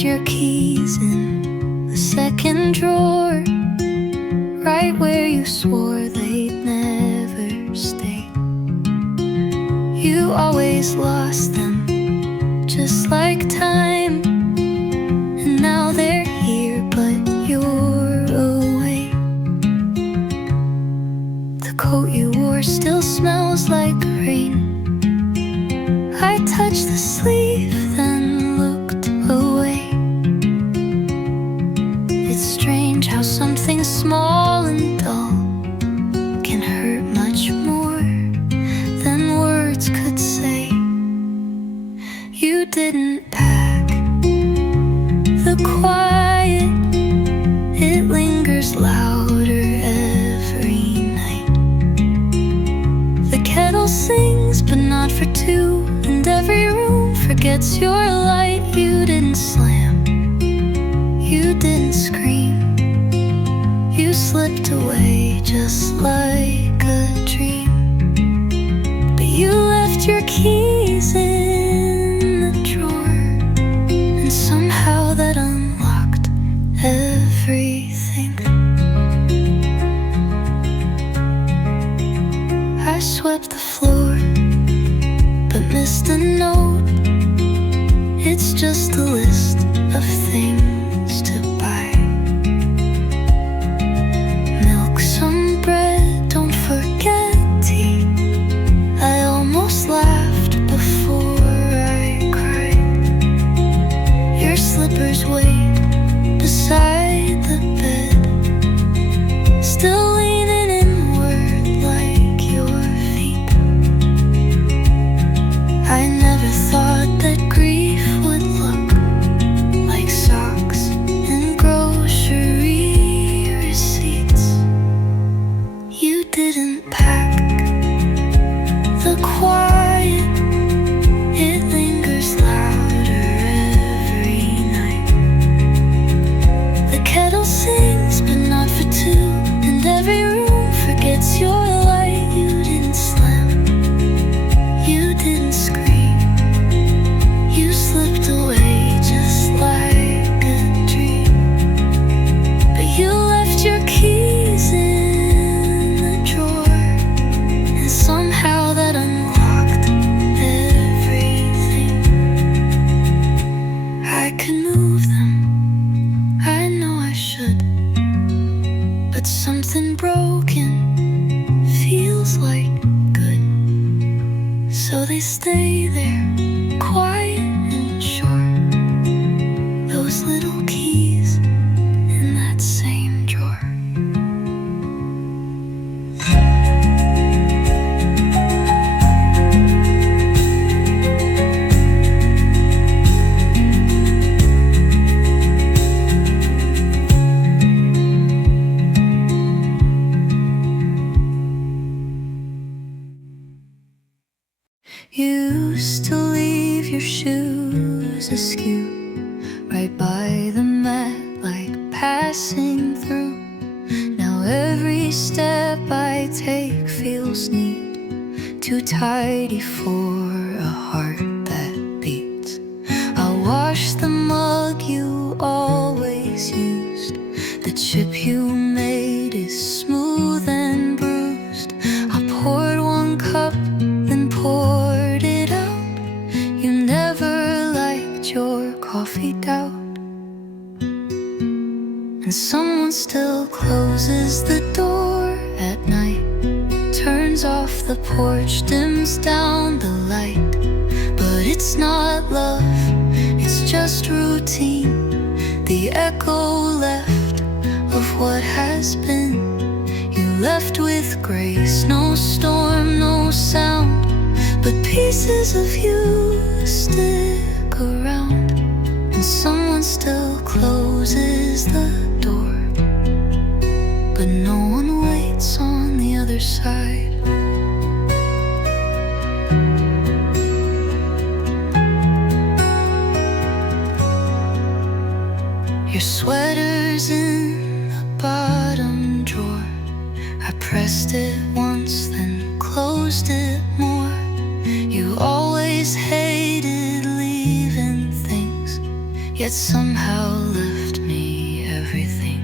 found your keys in the second drawer, right where you swore they'd never stay. You always lost them, just like time, and now they're here, but you're away. The coat you wore still smells like rain. I touched the sleeve, then looked away. It's strange how something small and dull can hurt much more than words could say. You didn't pack the quiet, it lingers louder every night. The kettle sings, but not for two, and every room forgets your light. You didn't slam, you didn't scream, you slipped away just like a dream. But you left your keys in the drawer, and somehow that unlocked everything. I swept the floor, but missed a note. It's just a list of things to buy. Milk, some bread, don't forget tea. I almost laughed before I cried. Your slippers wait beside the bed, still leaning inward like your feet. I never thought that grief would look like socks and grocery receipts. You didn't pack the quiet, it lingers louder every night. The kettle sings, but not for two, and every room forgets your light. You didn't slam, you didn't scream, you slipped away just like a dream. But you left your keys in the drawer, and somehow that unlocked everything. I could move them, I know I should, but something broken feels like good. So they stay there, quiet and short, those little keys in that same drawer. You used to leave your shoes askew right by the mat like passing through. Now every step I take feels neat, too tidy for a heart that beats. I'll wash the mug you always used, the chip you made is smooth and bruised. I poured one cup, then poured it out. You never liked your coffee doubt. And someone still closes the door at night, turns off the porch, dims down the light. But it's not love, it's just routine, the echo left of what has been. You left with grace, no storm, no sound, but pieces of you stick around. And someone still closes the door, but no one waits on the other side. Your sweater's in the bottom drawer. I pressed it once, then closed it more. You always hated leaving things, yet that somehow left me everything.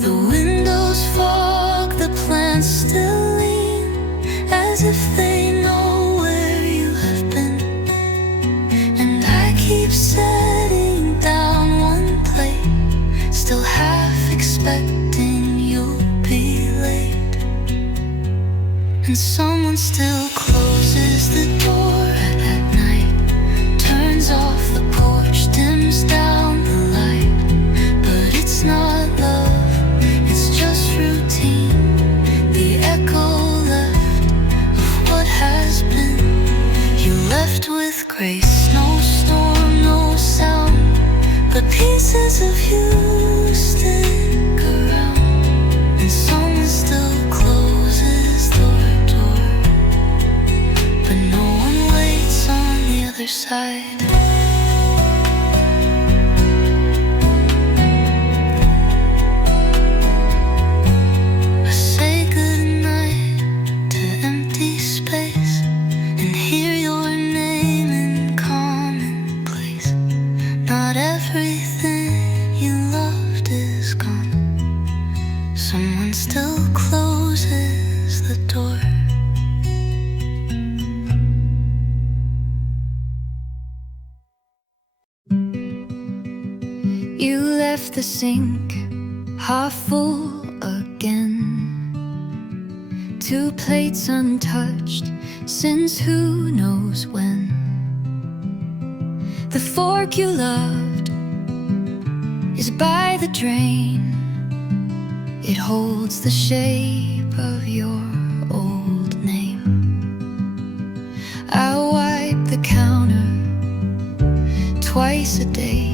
The windows fog, the plants still lean, as if they know where you have been. And I keep setting down one plate, still half expecting you'll be late. And someone still closes the door at night, turns off the porch, dims down the light. But it's not love, it's just routine, the echo left of what has been. You left with grace, no storm, no sound, but pieces of you stick around. And someone still closes their door, but no one waits on the other side. I say goodnight to empty space and hear your name in commonplace. Not everything you loved is gone. Someone still closes the door. You left the sink half full again, 2 plates untouched since who knows when. The fork you loved is by the drain. It holds the shape of your old name. I wipe the counter twice a day,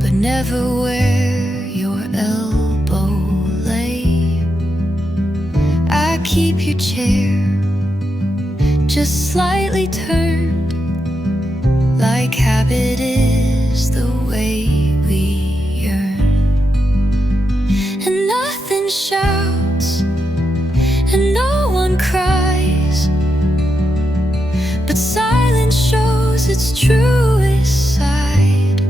but never where your elbow lay. I keep your chair just slightly turned, like habit is the way we yearn. And nothing shouts and no one cries, but silence shows its truest side.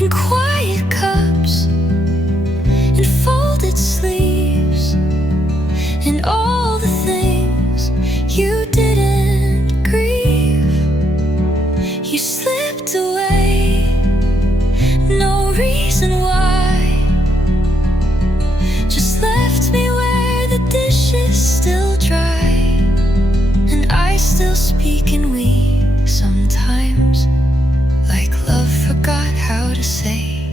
In quiet cups, in folded sleeves, in all the things you didn't grieve. You slipped away, no reason why. Just left me where the dishes still dry, and I still speak in we sometimes, like love forgot how to say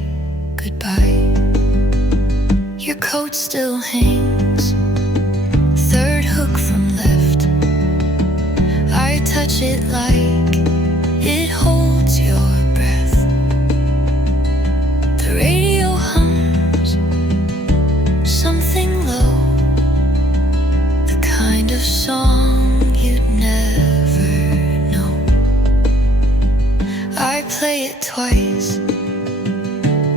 goodbye. Your coat still hangs, 3rd hook from left. I touch it like it holds your breath. The radio hums something low, the kind of song you'd never know. I play it twice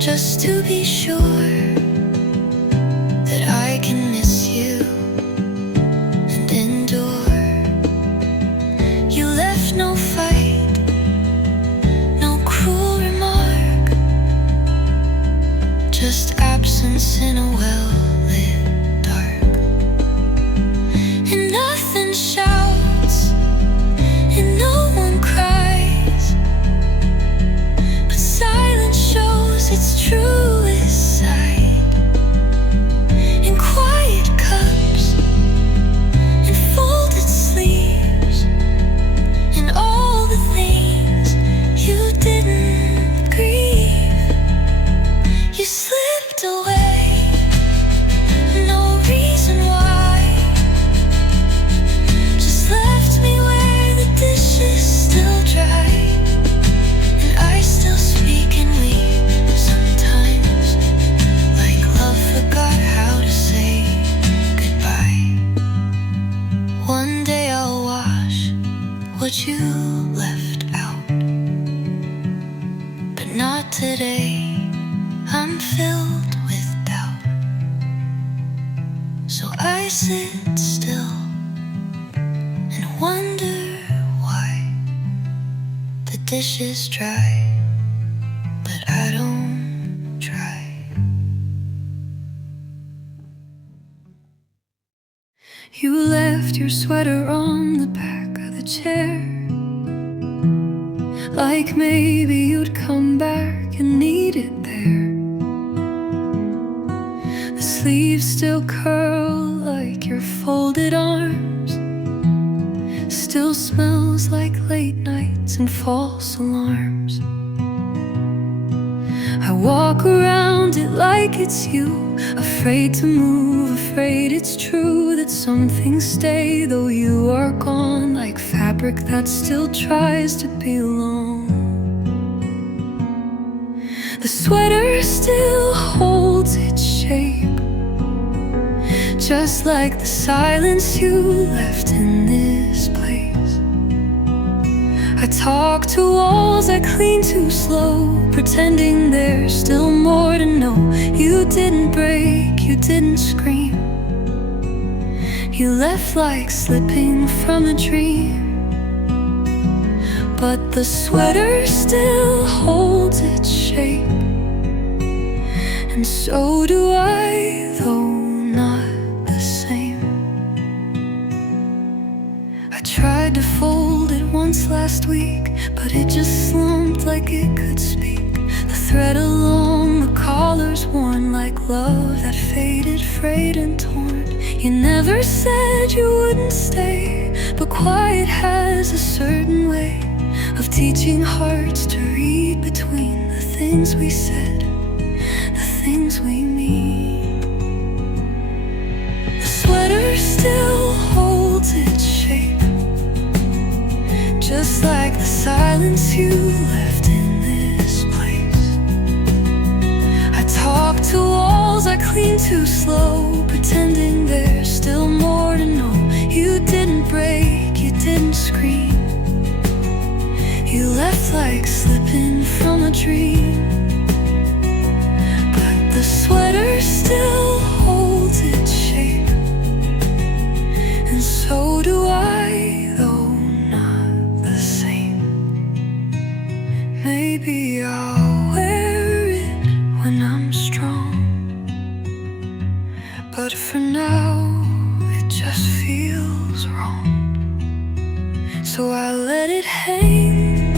just to be sure that I can miss you and endure. You left no fight, no cruel remark, just absence in a well-lit dark. And nothing shouts and no one cries, but silence shows its truest side. In quiet cups, in folded sleeves, in all the things you didn't grieve. You slipped away, no reason why. Just left me where the dishes still dry, and I still speak in we sometimes, like love forgot how to say goodbye. One day I'll wash what you left out, but not today. I'm filled with doubt, so I sit still and wonder why the dishes dry, but I don't try. You left your sweater on the back of the chair, like maybe you'd come back and need it there. The sleeves still curl like your folded arms, still smells like late nights and false alarms. I walk around it like it's you, afraid to move, afraid it's true that some things stay though you are gone, like fabric that still tries to belong. The sweater still holds its shape, just like the silence you left in this place. I talk to walls, I clean too slow, pretending there's still more to know. You didn't break, you didn't scream, you left like slipping from a dream. But the sweater still holds its shape, and so do I, though not the same. I tried to fold it once last week, but it just slumped like it could speak. The thread along the collar's worn like love that faded, frayed and torn. You never said you wouldn't stay, but quiet has a certain way of teaching hearts to read between the things we said, the things we mean. The sweater still holds its shape, just like the silence you left in this place. I talk to walls, I clean too slow, pretending there's still more to know. You didn't break, you didn't scream, you left like slipping from a dream. But the sweater still holds its shape, and so do I, though not the same. Maybe I'll wear it when I'm strong, but for now it just feels wrong. So I let it hang,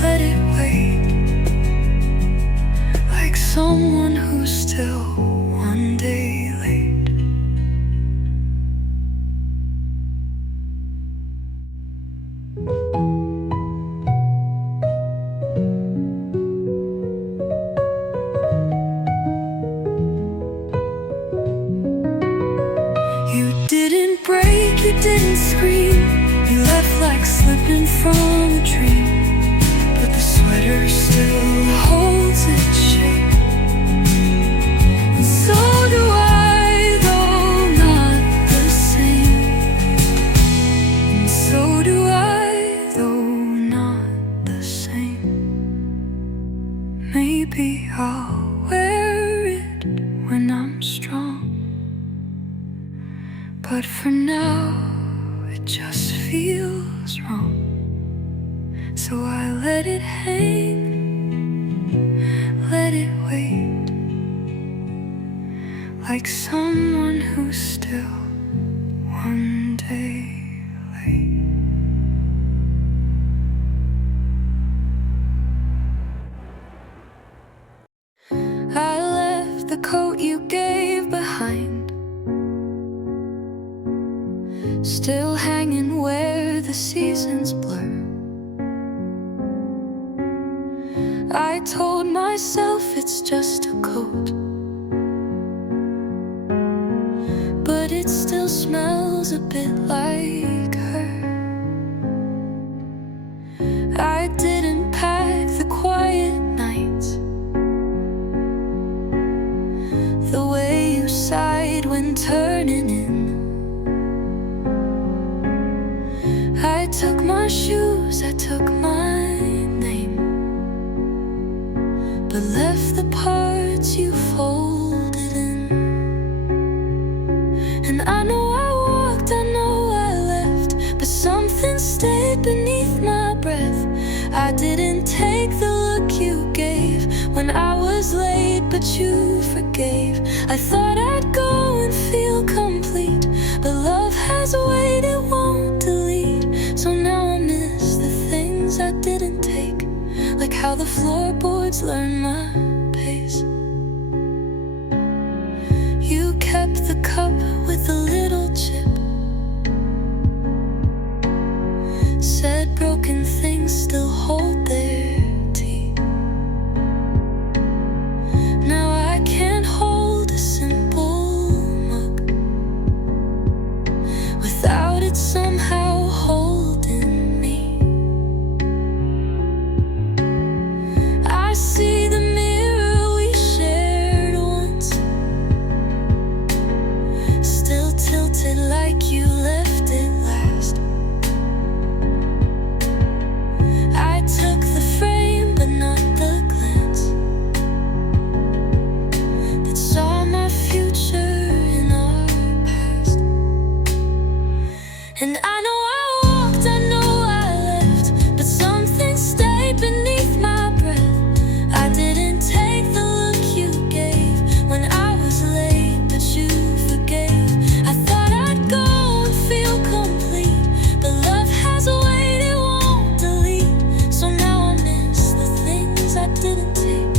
let it wait, like someone who's still one day late. You didn't break, you didn't scream, you left like slipping from a dream. But the sweater still holds its shape, and so do I, though not the same. And so do I, though not the same. Maybe I'll wear it when I'm strong, but for now it just feels wrong. So I let it hang, let it wait, like someone who's still one day late. I left the coat you gave behind, still hanging where the seasons blur. I told myself it's just a coat, but it still smells a bit like her. I didn't pack the quiet nights, the way you sighed when turning in. I took my shoes, I took my name, but left the parts you folded in. And I know I walked, I know I left, but something stayed beneath my breath, I didn't take the look you gave when I was late, but you forgave. I thought I'd go and feel complete, but love has a way that won't delete. So now I miss the things I didn't take, like how the floorboards learn my pace. You kept the cup with a little chip, said broken things still hold their teeth. Now I can't hold a simple mug without it somehow holding me. I see the mirror we shared once, still tilted like you left it last. I took the frame but not the glance that saw my future in our past. And I know I walked, I know I left, but something stayed beneath my breath. I didn't take the look you gave when I was late, but you forgave. I thought I'd go and feel complete, but love has a way that won't delete. So now I miss the things I didn't take,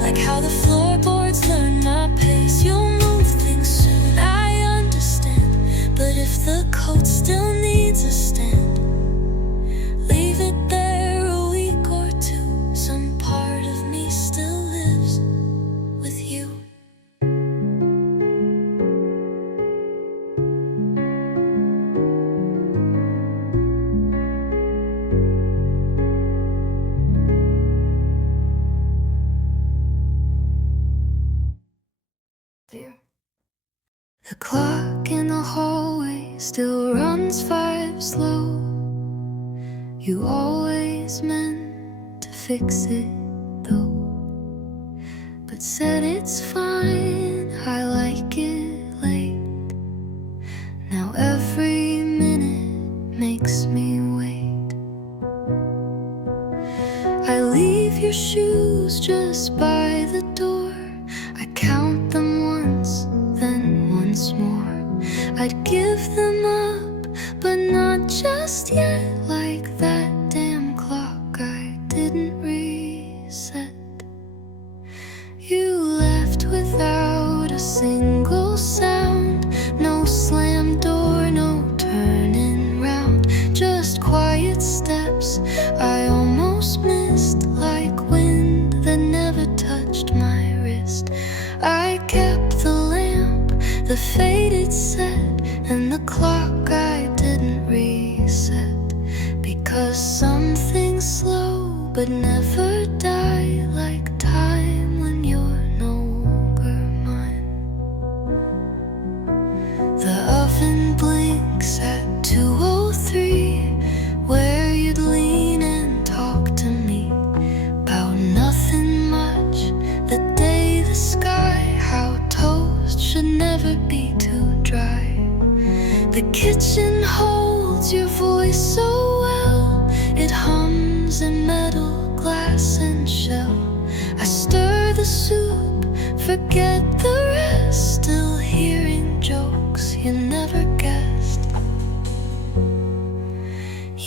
like how the floorboards learn my pace. You'll move things soon, I understand, but if the coat still needs a stand, leave it there a week or two. Some part of me still lives with you. The clock in the hallway still runs 5 slow. You always meant to fix it though, but said it's fine, I like it late. Now every minute makes me wait. I leave your shoes just by the door. I count them once, then once more. I'd give them up, but not just yet. Like that damn clock I didn't reset. You left without a single sound. No slam door, no turning round, just quiet steps I almost missed, like wind that never touched my wrist. I kept the lamp, the faded set, and the clock I didn't reset, because some things slow but never die, like time when you're no longer mine. The oven blinks at 2:03, where you'd lean and talk to me about nothing much. The day the sky, how toast should never be too dry. The kitchen holds your voice so well, it hums in metal, glass and shell. I stir the soup, forget the rest, still hearing jokes you never guessed.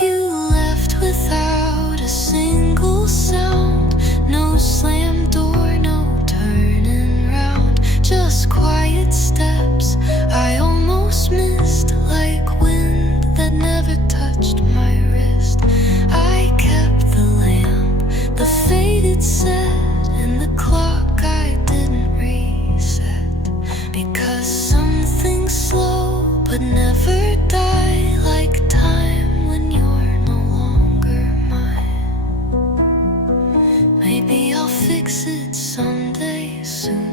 You left without a single sound. No slam door, no turning round, just quiet steps I almost missed, like wind that never touched my wrist. I kept the lamp, the faded set, and the clock I didn't reset, because some things slow but never die, like time when you're no longer mine. Maybe I'll fix it someday soon,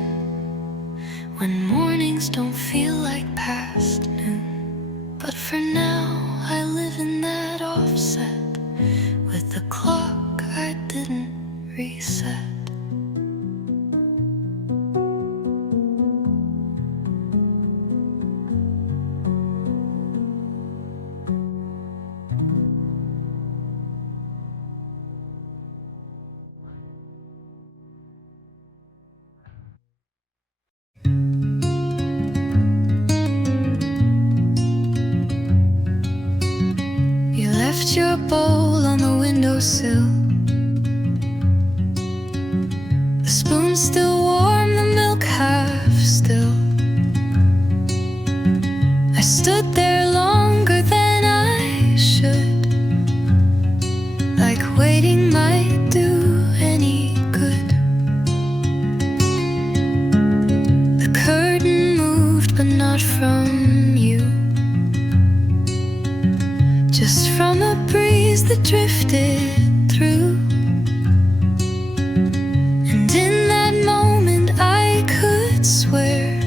when mornings don't feel like past noon. But for now I live in that offset, with the clock I didn't reset. left your bowl on the windowsill. The spoon's still warm, the milk half still. I stood there longer than I should, like waiting might do any good. The curtain moved, but not from you, just from a breeze that drifted through. And in that moment I could swear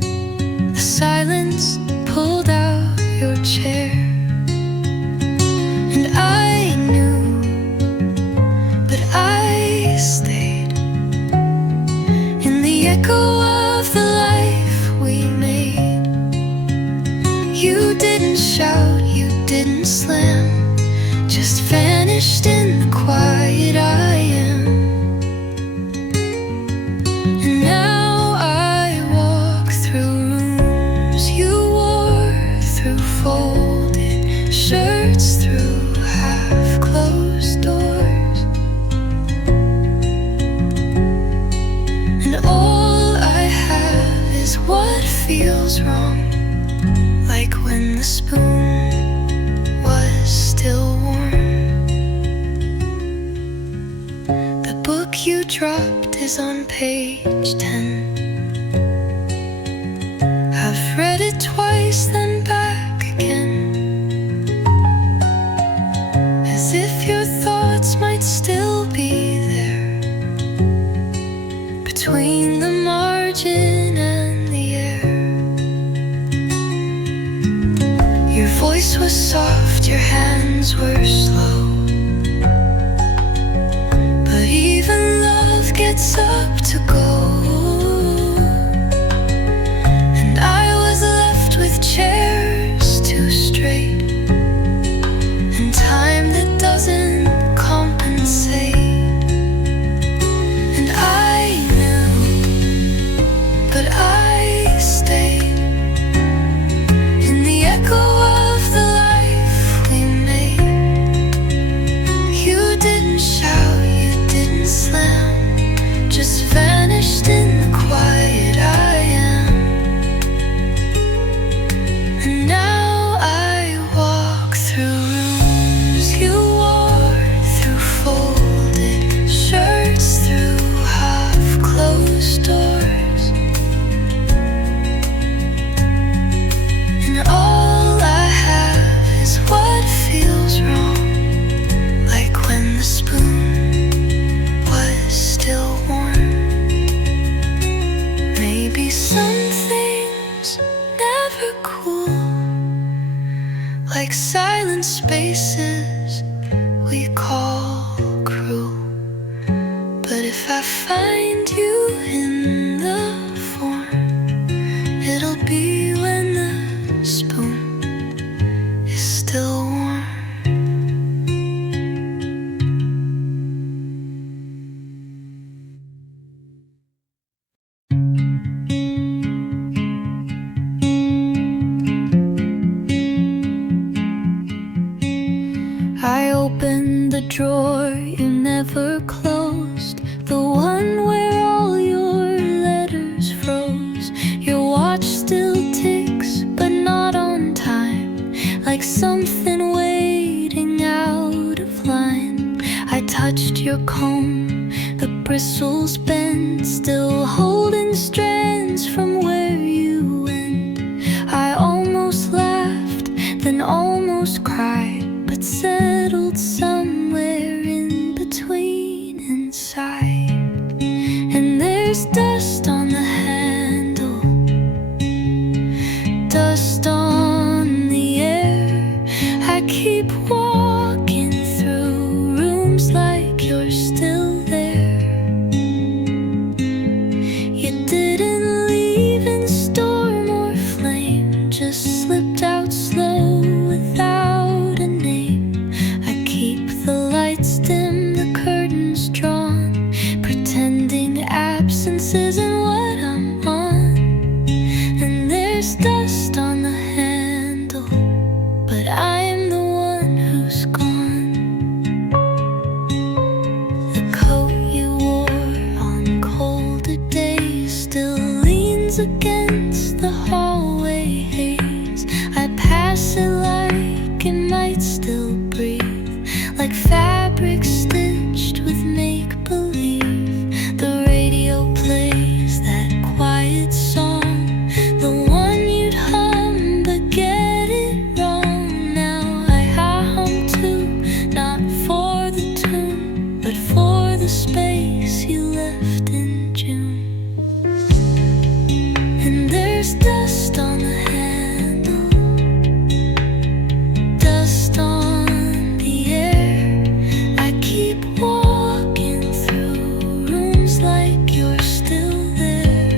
the silence pulled out your chair. And I knew, but I stayed in the echo of the life we made. You didn't shout, you didn't slam, just vanished in the quiet I am. And now I walk through rooms you wore, through folded shirts, through half-closed doors. And all I have is what feels wrong, like when the spoon was still warm. The book you dropped is on page 10. I've read it twice, then back again, as if your thoughts might still be there, between the margin and the air. Your voice was soft, your hands were slow, but even love gets up to go. And I was left with chairs too straight, and time that doesn't compensate. And I knew, but I stayed in the echo of the life we made. You didn't shout, you didn't slam, just vanished in the quiet I am. And now I walk through rooms you wore, through folded shirts, through half-closed doors. And all I have is what feels wrong, like when the spoon was still warm. Maybe some things never cool, like silent spaces we call cruel. But if I find you in the form, it'll be when the spoon is still warm. I opened the drawer you never closed, the one where all your letters froze. Your watch still ticks, but not on time, like something waiting out of line. I touched your comb, the bristles bent, still holding strands from where you went. I almost laughed, then almost cried, but settled somewhere in between inside. And there's dust on the handle, dust on the air. I keep walking through rooms like you're still there. You didn't leave in storm or flame, just slipped out slow without a name. I keep the lights dim, the curtains drawn, pretending absence isn't what I'm on. And there's dust on the handle, but I'm the one leans against the hallway haze. I pass it like it might still breathe, like fabric stitched with make-believe. The radio plays that quiet song, the one you'd hum but get it wrong. Now I hum too, not for the tune, but for the space you left in June. And there's dust on the handle, dust on the air. I keep walking through rooms like you're still there.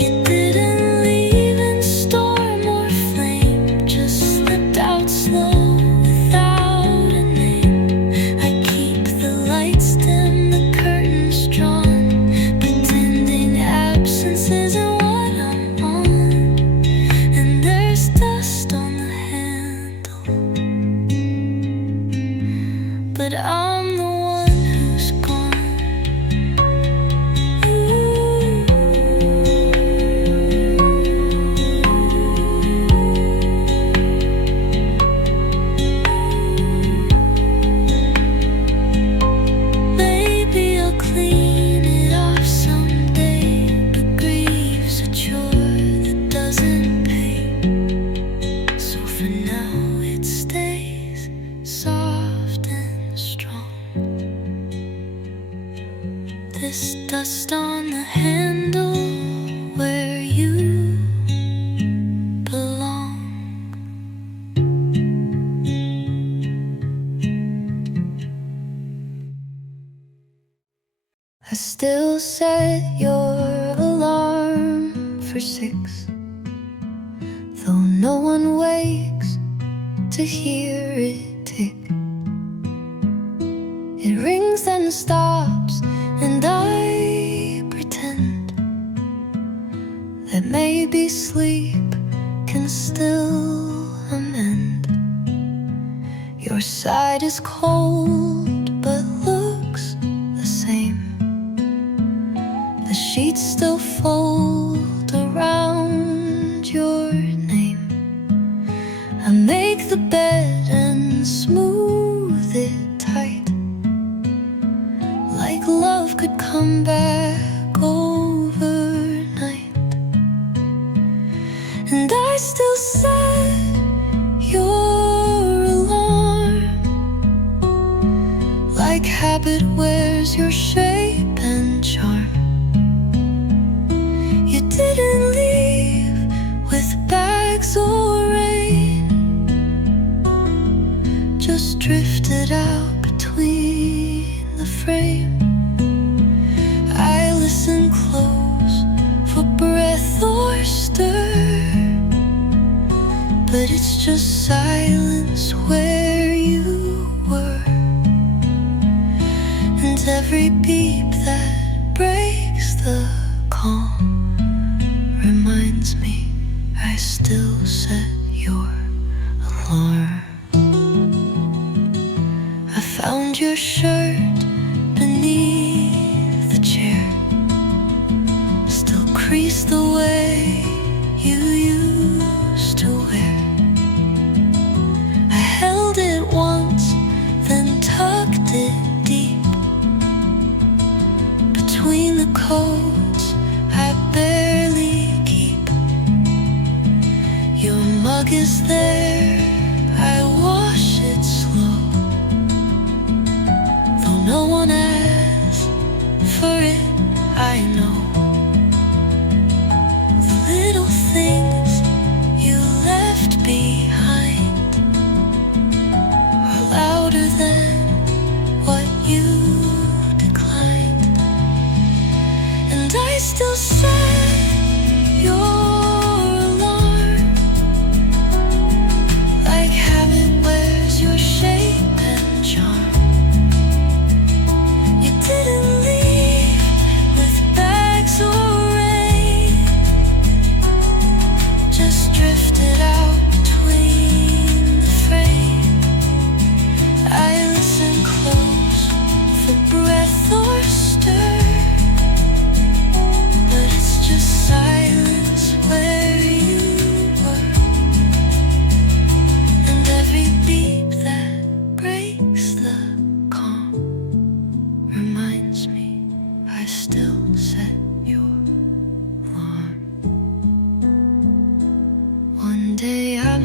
You didn't leave in storm or flame, just slipped out slow without a name. I keep the lights dim, the curtains drawn, pretending absence isn't what I'm on. And there's dust on the handle, but I'm the one who's gone. Maybe I'll clean it off someday, but grief's a chore that doesn't pay. So for now it stays soft and strong. This dust on the handle where you belong. I still set your alarm for 6, though no one wakes to hear it tick. It rings and stops, and I pretend that maybe sleep can still amend. Your side is cold but looks the same. The sheets still fold around your name. I make the bed and smooth it tight, like love could come back overnight. And I still set your alarm, like habit wears your shape and charm. You didn't leave with bags or rain, just drifted out between the frame. I listen close for breath or stir, but it's just silence where you were. And every beep that breaks the calm reminds me I still set your alarm. I found your shirt beneath the chair, still creased the way you used to wear. I held it once, then tucked it deep between the coats I barely keep. Your mug is there, I wash it slow, though no one asks for it, I know. The little things you left behind are louder than what you declined. And I still set your alarm, like habit wears your shape and charm. You didn't leave with bags or rain, just drifted out between the frame. I listen close for breath or stir,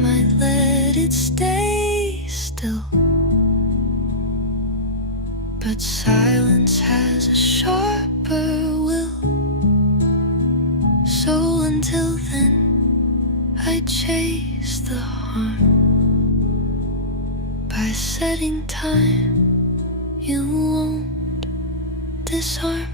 might let it stay still. But silence has a sharper will. So until then, I chase the harm. By setting time, you won't disarm.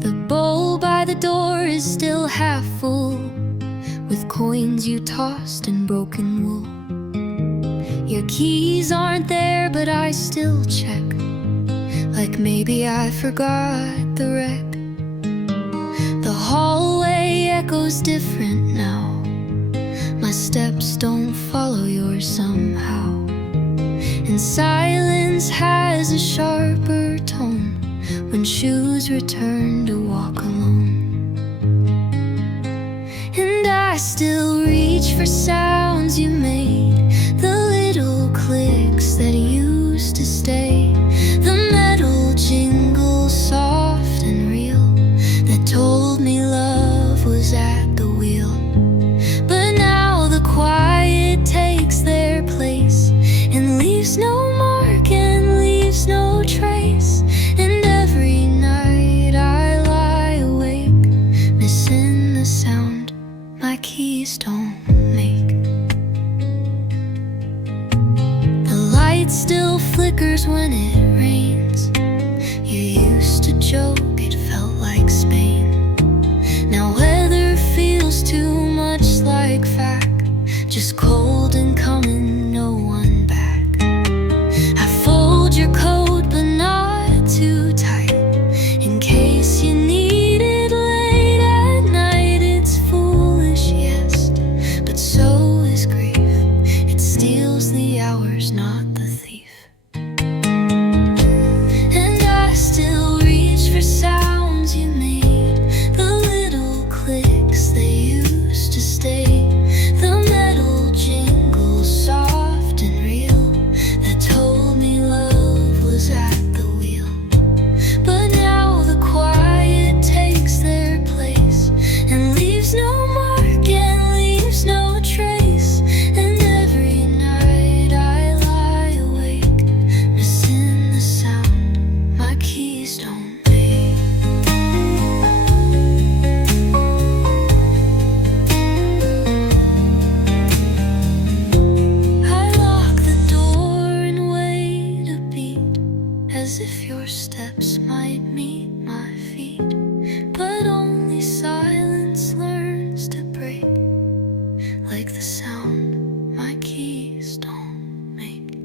The bowl by the door is still half full, with coins you tossed and broken wool. Your keys aren't there, but I still check, like maybe I forgot the wreck. The hallway echoes different now. My steps don't follow yours somehow. And silence has a sharper tone when shoes return to walk alone. And I still reach for sounds you made, the little clicks that used to stay, the metal jingle soft and real that told me love was at the wheel. But now the quiet takes their place and leaves no mark and leaves no trace. And every night I lie awake, missing the sound my keys don't make. The light still flickers when it rains. You used to joke it felt like Spain. Now weather feels too much like fact, just cold and coming, no one back. I fold your coat but not too tight, in case you need it late at night. It's foolish, yes, but so is grief. It steals the hours, not the thief. And I still reach for sounds you made, the little clicks they used to stay, the metal jingle soft and real that told me love was at the wheel. But now the quiet takes their place and leaves no mark and leaves no trace. And every night I lie awake, missing the sound my keys don't make. I lock the door and wait a beat, as if your steps might meet my feet. But only silence learns to break, like the sound my keys don't make.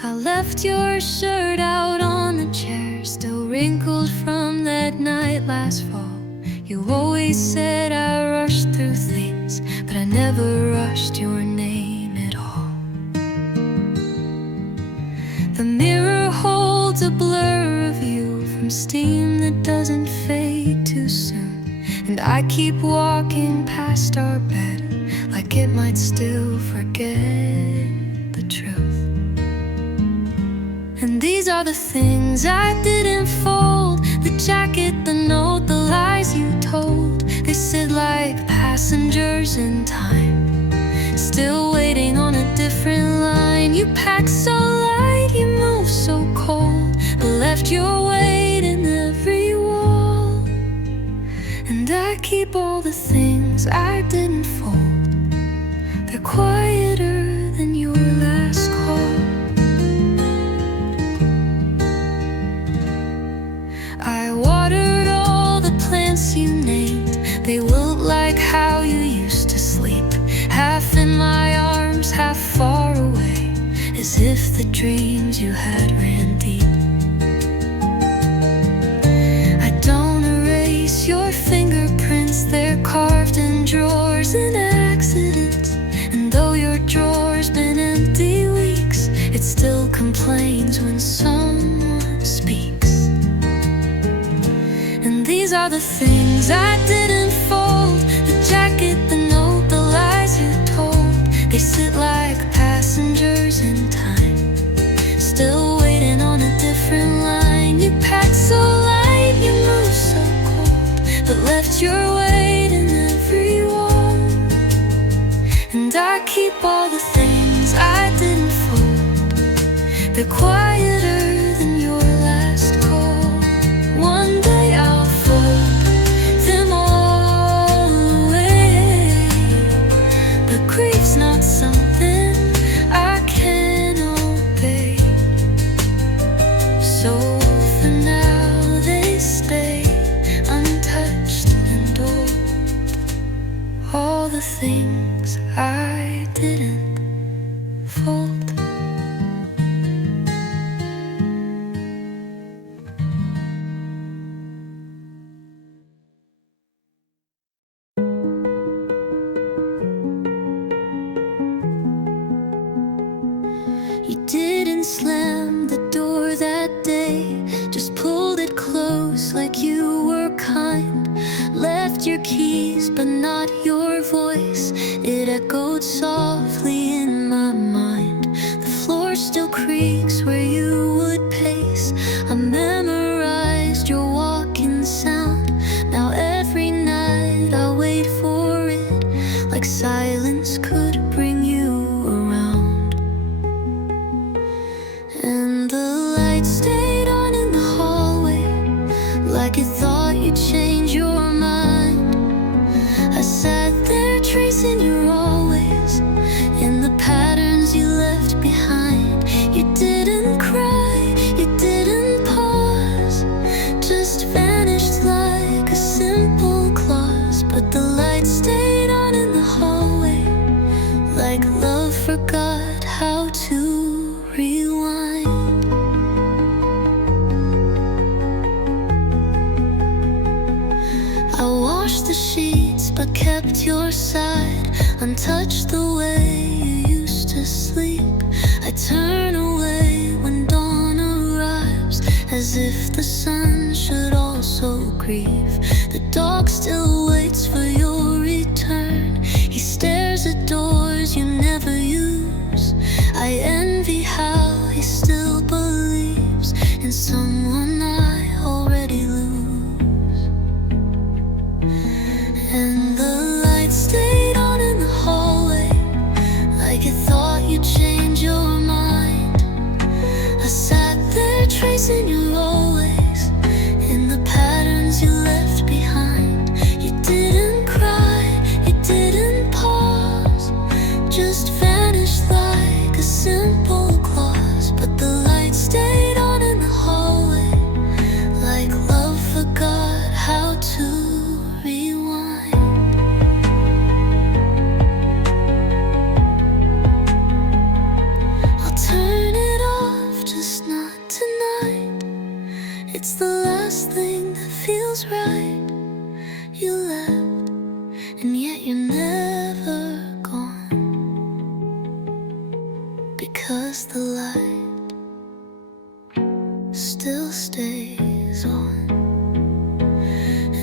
I left your shirt out on the chair, still wrinkled from that night last fall. You always said I rushed through things, but I never rushed your name at all. The mirror holds a blur of you from steam that doesn't fade too soon. And I keep walking past our bed, like it might still forget the truth. And these are the things I didn't fold, the jacket, the note, the lies you told. They sit like passengers in time, still waiting on a different line. You pack so light, you move so cold, but left your weight in every wall. And I keep all the things I didn't fold, they're quieter than your last call. I watered all the plants you named, they wilt like how you used to sleep, half in my arms, half far away, as if the dreams you had ran deep. I don't erase your fingerprints, they're carved in drawers and accidents. And though your drawer's been empty weeks, it still complains when someone speaks. These are the things I didn't fold. The jacket, the note, the lies you told. They sit like passengers in time, still waiting on a different line. You packed so light, you moved so cold, but left your weight in every wall. And I keep all the things I didn't fold. They're quieter than your last call. One day I'll fold them all away, but grief's not something I can obey. So for now they stay untouched and old. All the things I didn't fold. You didn't slam the door that day, just pulled it close like you were kind. Left your keys but not your voice. It echoed softly in my mind. The floor still creaks where you would pace. I memorized your walking sound. Now every night I wait for it, like silence could bring you around. And the light stayed on in the hallway, like it thought you'd change your mind. I sat there tracing your always in the patterns you left behind. You didn't cry, you didn't pause, just vanished like a simple clause. But the light stayed on in the hallway, like love forgot how to rewind. I washed the sheets but kept your side, untouched the way you used to sleep. I turn away when dawn arrives, as if the sun should also grieve. The dog still waits for your return. He stares at doors you never use. I envy how he still believes in someone I already lose. And the light stayed on in the hallway, like it thought you'd change your mind. I sat there tracing your always in the patterns you left behind. You didn't cry, you didn't pause, just vanished like a simple clause. But the light stayed on in the hallway, like love forgot how to rewind. I'll turn it off, just not tonight. It's the last thing that feels right. You left, and yet you're never gone, because the light still stays on.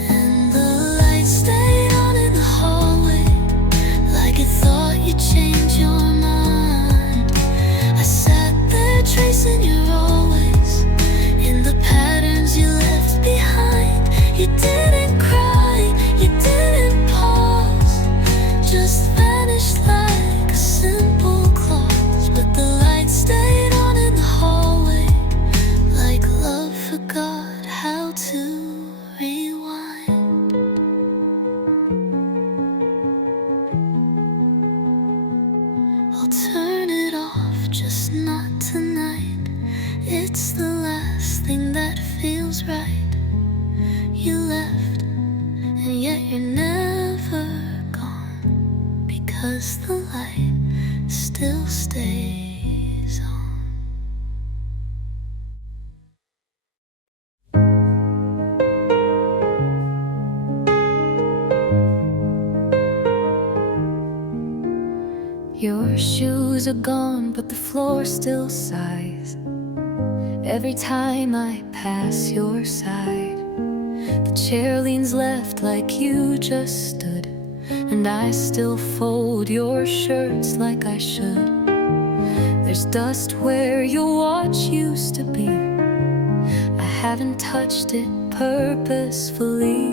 And the light stayed on in the hallway, like it thought you'd change your mind. I sat there tracing your always in the patterns you left behind. You didn't cry, you didn't pause, just vanished like a simple clause. But the light stayed on in the hallway, like love forgot how to rewind. I'll turn it off, just not tonight. It's the last thing that feels right. You left, and yet you're never gone, because the light still stays on. Your shoes are gone, but the floor still sighs every time I pass your side. The chair leans left like you just stood, and I still fold your shirts like I should. There's dust where your watch used to be. I haven't touched it purposefully.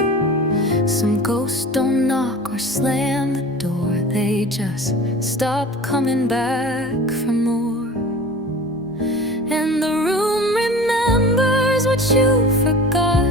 Some ghosts don't knock or slam the door, they just stop coming back for more. And the room remembers what you forgot,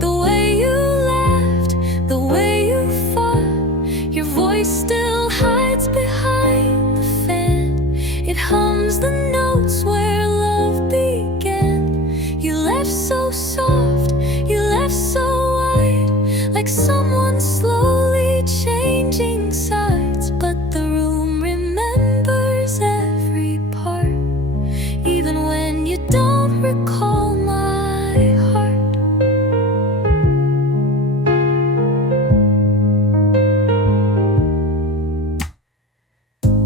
the way you laughed, the way you fought. Your voice still hides behind the fan. It hums the notes where love began. You left so soft, you left so wide, like someone slowly changing sides. But the room remembers every part, even when you don't recall my heart.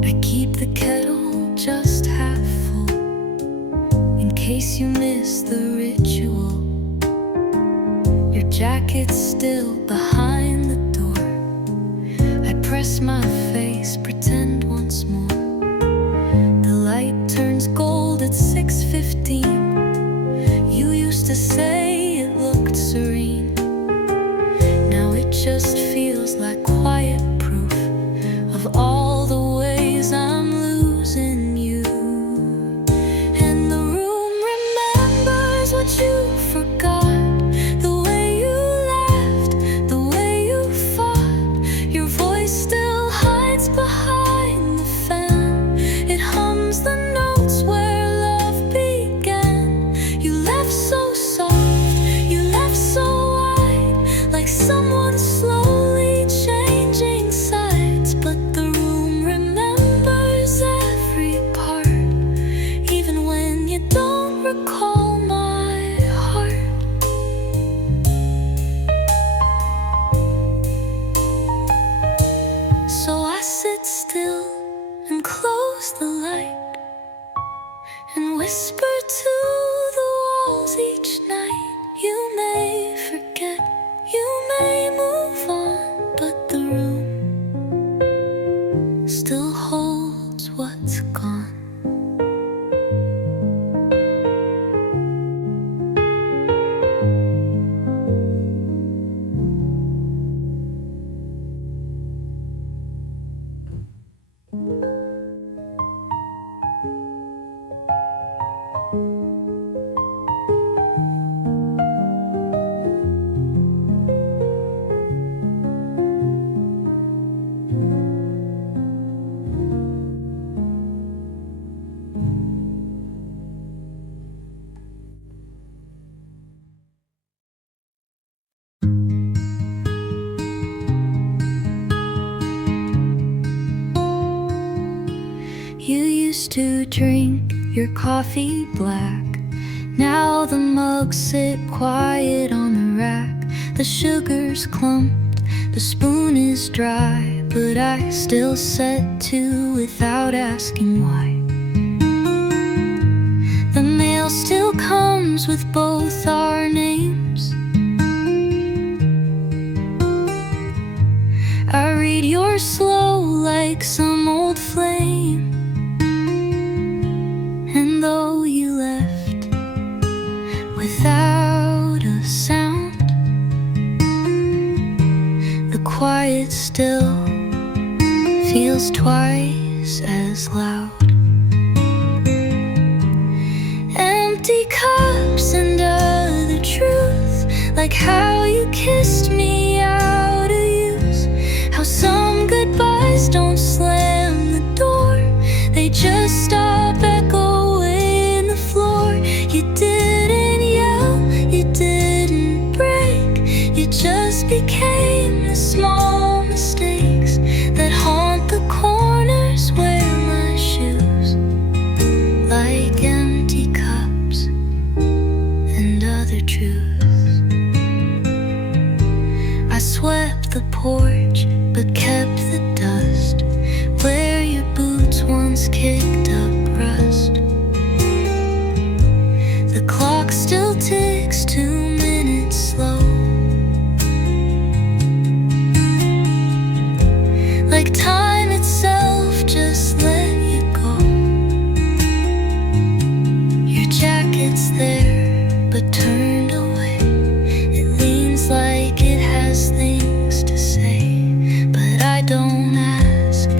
I keep the kettle just half full, in case you miss the ritual. Your jacket's still behind the door. I press my face, pretend once more. The light turns gold at 6:15. You used to say it looked serene. Now it just feels like quiet proof of all the ways I'm losing you. And the room remembers what you forgot, the way you laughed, the way you fought. Your voice still hides behind the fan. It hums the notes where love began. You left so soft, you left so wide, like someone slowly changing sides. But the room remembers every part, even when you don't recall my heart. So I sit still and close the light and whisper to the walls each night. You may forget, you may move on, but the room still holds what's gone. You used to drink your coffee black. Now the mugs sit quiet on the rack. The sugar's clumped, the spoon is dry, but I still set to without asking why. The mail still comes with both our names. I read yours slow like some old flame. And though you left without a sound, the quiet still feels twice as loud. Empty cups and other truth, like how you kissed me out of use. How some goodbyes don't slam the door, they just stop echoing the floor. You didn't yell, you didn't break, you just became the small mistakes that haunt the corners where my shoes, like empty cups and other truths. I swept the porch but kept the dust where your boots once kicked up rust. The clock still ticks 2 minutes slow, turned away. It leans like it has things to say, but I don't ask.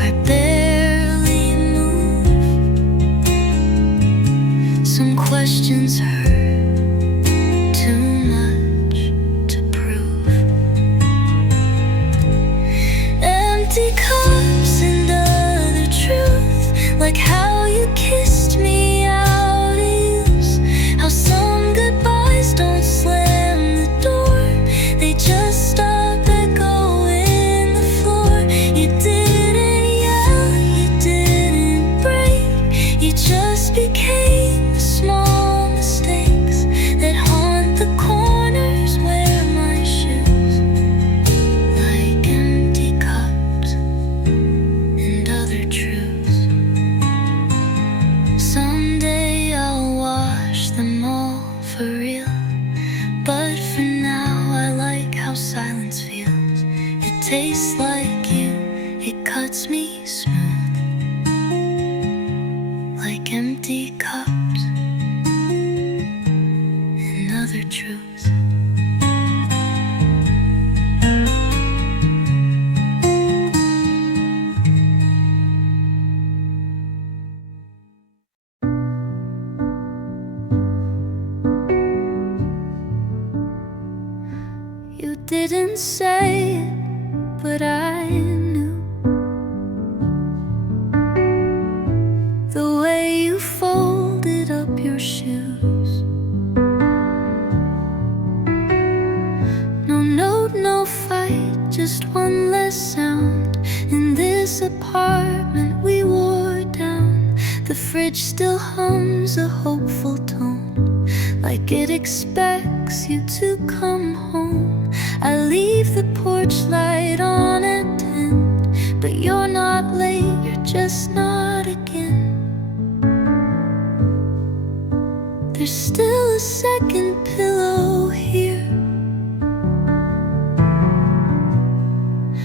I barely move. Some questions hurt too much to prove. Empty cups and other truth, like how you kissed me out of use. How some goodbyes don't slam the door, they just stop echoing the floor. You didn't yell, you didn't break, you just became the small mistakes that haunt the corners where my shoes, like empty cups and other truths. Someday I'll wash them all for real, but for now I like how silence feels. It tastes like you, it cuts me smooth, like empty cups and other truths. You didn't say it, but I knew. The way you folded up your shoes. No note, no fight, just one less sound. In this apartment we wore down. The fridge still hums a hopeful tone, like it expects you to come home. I leave the porch light on at 10, but you're not late, you're just not again. There's still a second pillow here,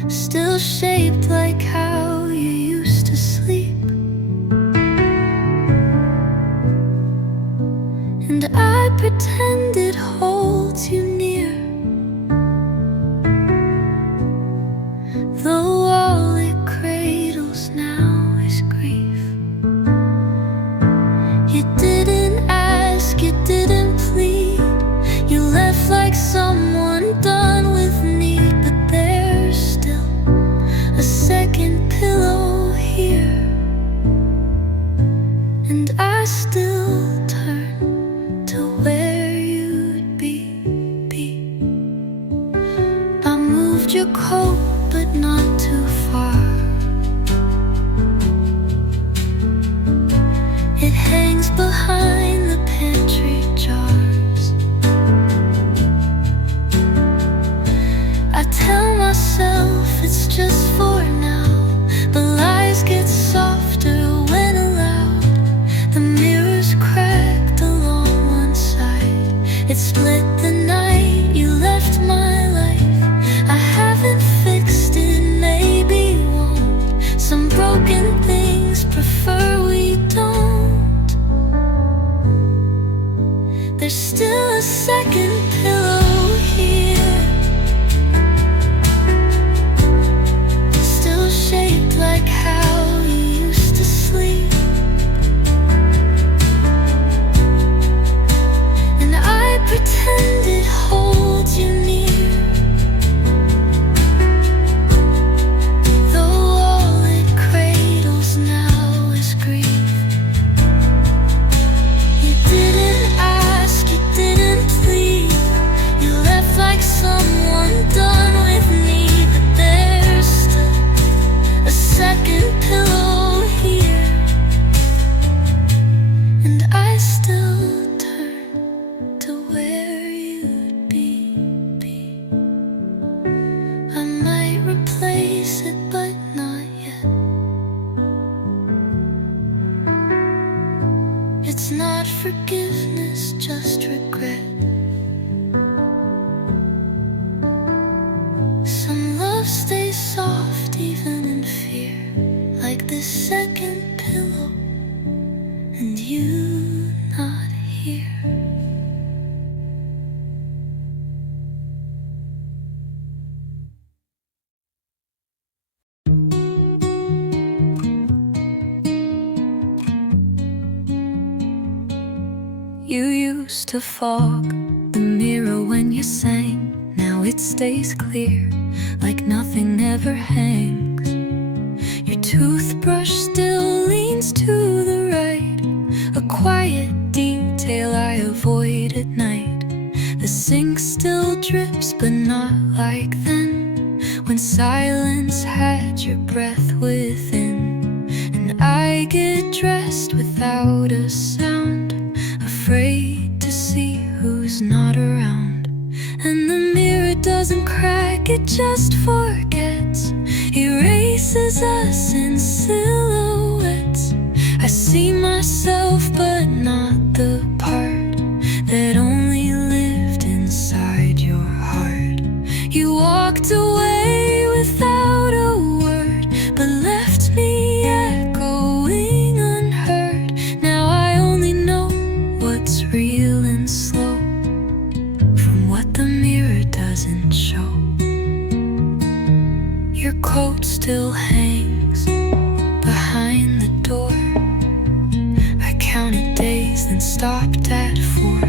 still shaped like how you used to sleep. And I pretend it holds you near, though all it cradles now is grief. You didn't ask, you didn't plead, you left like someone done with need. But there's still a second pillow here, and I still turn to where you'd be. I moved your coat, but not too far. It hangs behind the pantry jars. I tell myself it's just for now, but lies get softer when allowed. The mirror's cracked along one side, it split the night you left my life. I haven't fixed it, maybe won't. Some broken things prefer we don't. There's still a second pillow here, still shaped like how you used to sleep. And I pretend it holds you near, though all it cradles now is grief. You didn't ask, you didn't plead, You used to fog the mirror when you sang. Now it stays clear, like nothing ever hangs. Your toothbrush still leans to the right, a quiet detail I avoid at night. The sink still drips, but not like then, when silence had your breath within. And I get dressed without a sound, afraid to see who's not around. And the mirror doesn't crack, it just forgets, erases us in silhouettes. I see myself, but not the part that only lived inside your heart. You walked away without a word, but left me echoing unheard. Now I only know what's real and slow from what the mirror doesn't show. Your coat still hangs behind the door. I counted days, then stopped at 4.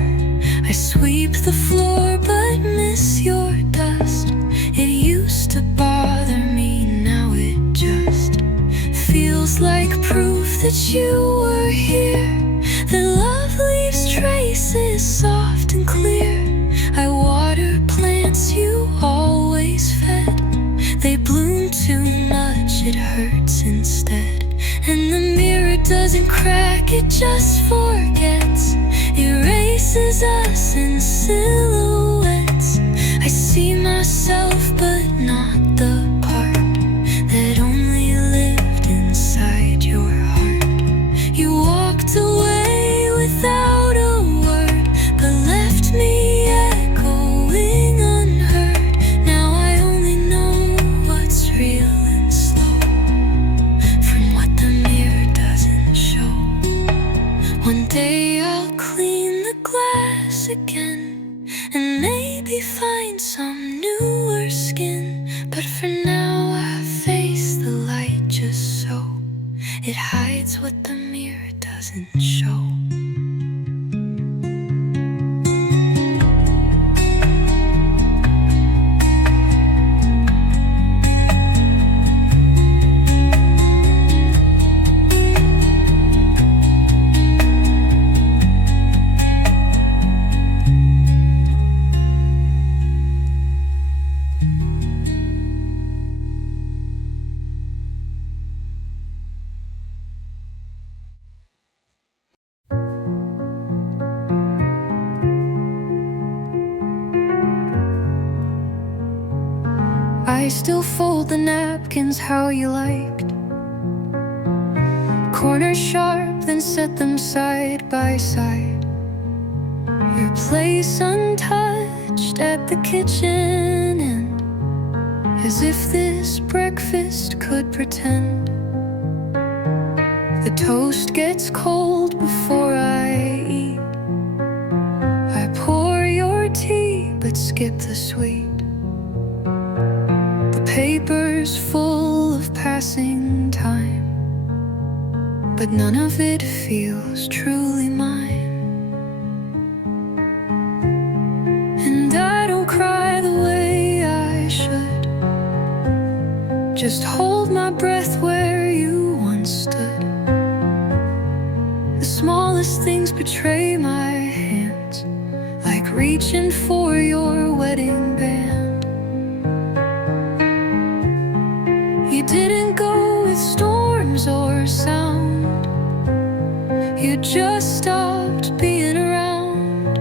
I sweep the floor, but miss your dust. It used to bother me, now it just feels like proof that you were here. That love leaves traces soft and clear. I water plants you always fed. They bloom too much, it hurts instead. And the mirror doesn't crack, it just forgets, erases us in silhouettes. I see myself, but not the part that only lived inside your heart. You walked away without a word, but left me echoing unheard. Now I only know what's real and slow from what the mirror doesn't show. One day I'll clean the glass again, and maybe find some newer skin. But for now I face the light just so it hides what the mirror doesn't show. I still fold the napkins how you liked, corners sharp, then set them side by side. Your place untouched at the kitchen end, as if this breakfast could pretend. The toast gets cold before I eat. I pour your tea but skip the sweet. Papers full of passing time, but none of it feels truly mine. And I don't cry the way I should, just hold my breath where you once stood. The smallest things betray my hands, like reaching for your wedding band. You didn't go with storms or sound, you just stopped being around.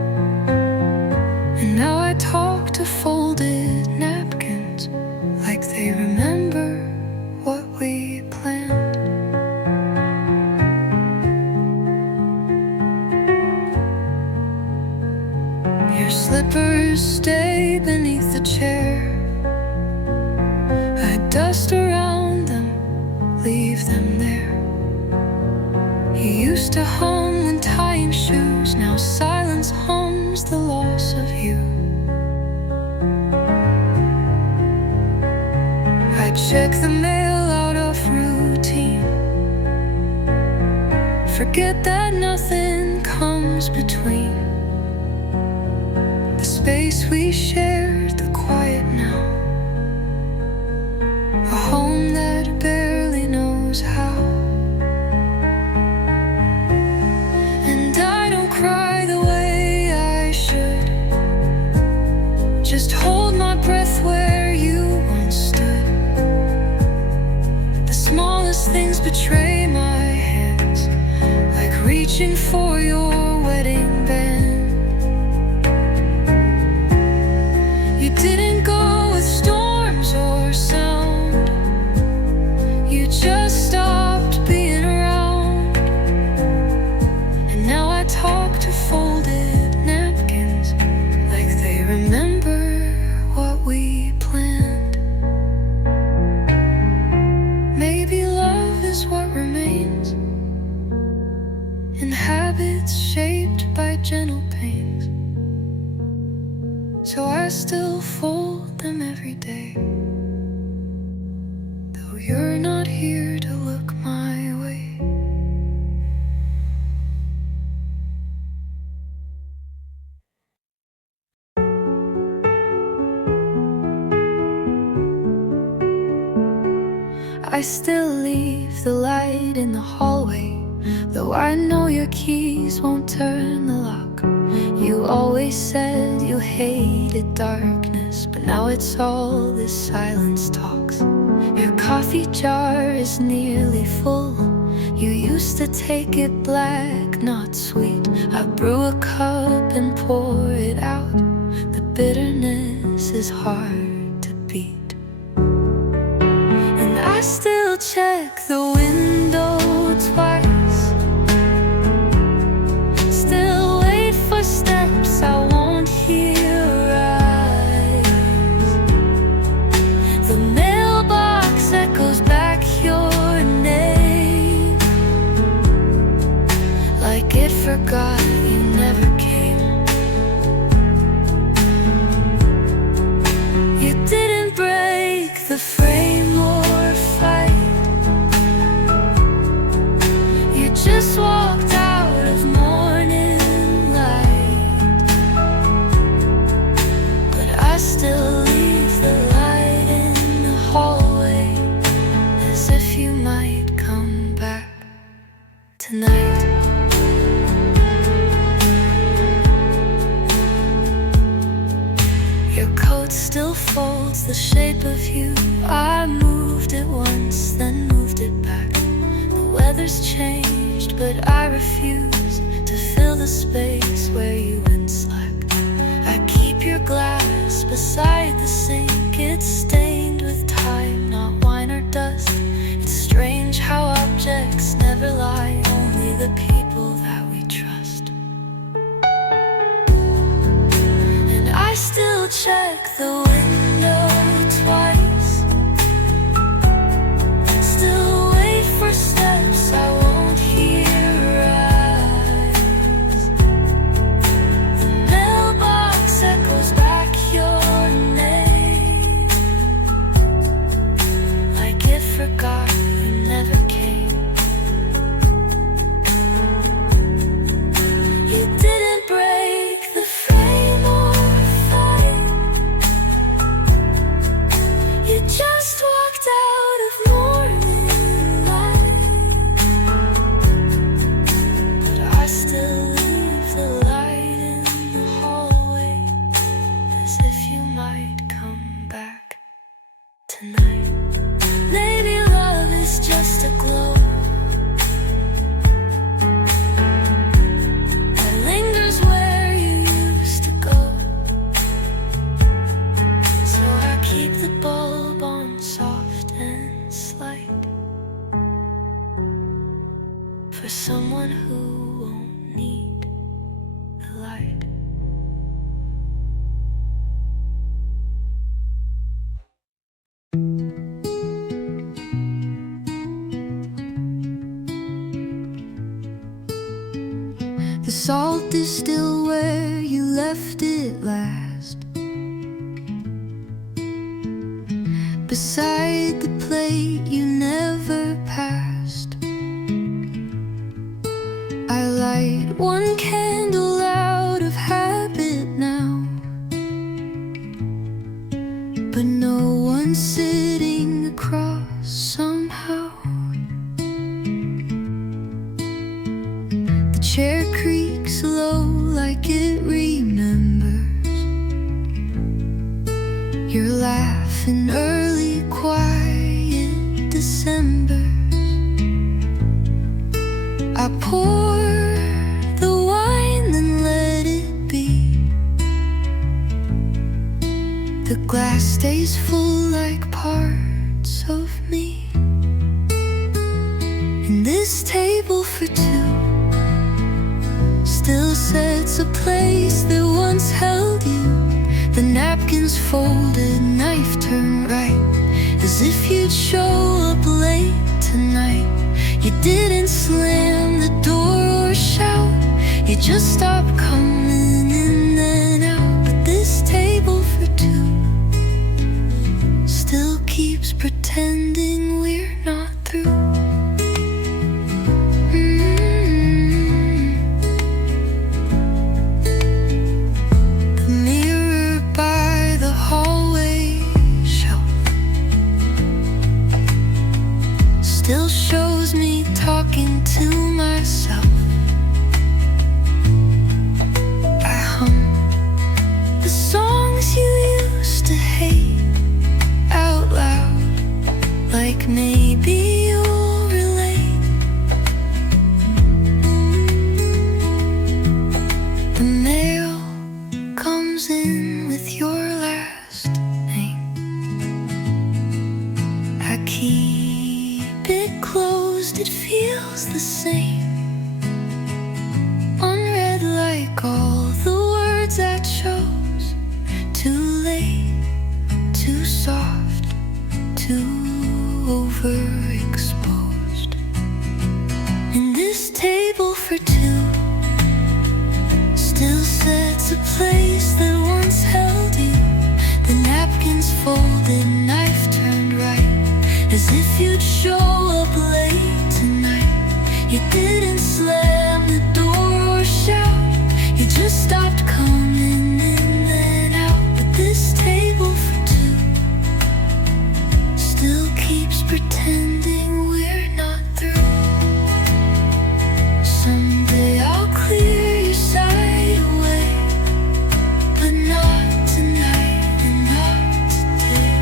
And now I talk to folded napkins like they remember what we planned. Your slippers stay beneath the chair. I dust around them, leave them there. You used to hum when tying shoes, now silence hums the loss of you. I check the mail out of routine, forget that nothing comes between. space we shared, the quiet now. A home that barely knows how. And I don't cry the way I should. Just hold my breath where you once stood. The smallest things betray my hands, like reaching for your wedding band. You didn't go with storms or sound. You just stopped being around. And now I talk to folded napkins, like they remember what we planned. Maybe love is what remains in habits shaped by gentle pains. So I still fold them every day, though you're not here to look my way. I still leave the light in the hallway, though I know your keys won't turn the lock. You always said you hated darkness, but now it's all this silence talks. Your coffee jar is nearly full. You used to take it black, not sweet. I brew a cup and pour it out. The bitterness is hard to beat. And I still check the window twice. Still wait for steps I won't hear rise. The mailbox echoes back your name, like it forgot you never came. You didn't break the frame or fight. You just walked out of morning light. But I still leave the light in the hallway, as if you might come back tonight. Your coat still folds the shape of you. I moved it once, then moved it back. The weather's changed, but I refuse to fill the space where you went slack. I keep your glass beside the sink. It's stained with time, not wine or dust. It's strange how objects never lie, only the people that we trust. And I still check the window twice. Still wait for steps I won't hear rise. The mailbox echoes back your name, like it forgot you never came. You didn't break the frame or fight. You just walked out of morning light. But I still leave the light in the hallway, as if you might come back tonight. Maybe love is just a glow that lingers where you used to go. So I keep the bulb on soft and slight, for someone who won't need the light. The salt is still where you left it last, beside the plate you never passed. I light one candle out of habit now, glass stays full like parts of me. And this table for two still sets a place that once held you. The napkins folded, knife turned right, as if you'd show up late tonight. You didn't slam the door or shout, you just stopped coming in and out. But this table for two still keeps pretending we're not through. The mirror by the hallway shelf still shows me talking to myself. I hum the songs you used to hate out loud, like maybe you'll relate. The mail comes in with your last name. I keep it closed, it feels the same. Unread like all the words I chose. Too late, too soft, too overexposed. And this table for two still sets a place that once held you. The napkins folded, knife turned right, as if you'd show up late tonight. You didn't slam the door or shout, you just stopped coming in and out. But this table for two still keeps pretending we're not through. Someday I'll clear your sight away, but not tonight and not today.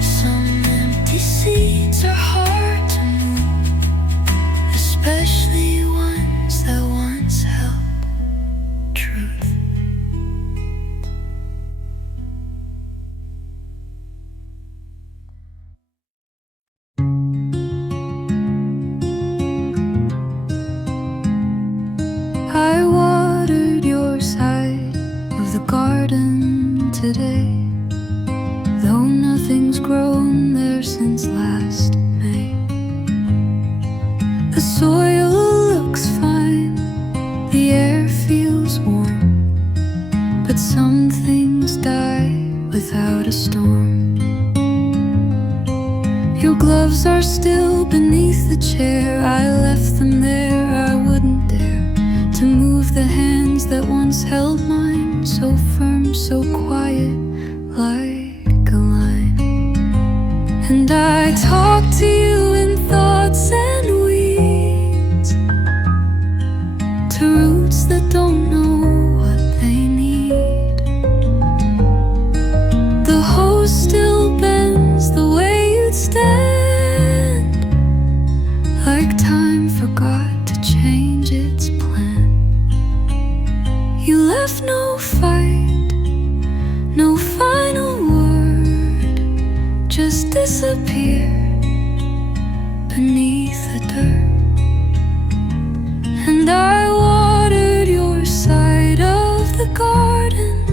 Some empty seats are hard to move, especially ones that once held truth. I watered your side of the garden today, though nothing's grown there since last May. The soil looks fine, the air feels warm, but some things die without a storm. Your gloves are still beneath the chair, I left them there, I wouldn't dare to move the hands that once held mine, so firm, so quiet, like a line. And I talk to you in thoughts and weeds, to roots that don't know what they need. The hose still bends the way you'd stand, like time forgot to change its plan. You left no fight, no final word, just disappeared beneath the dirt. And I watered your side of the garden,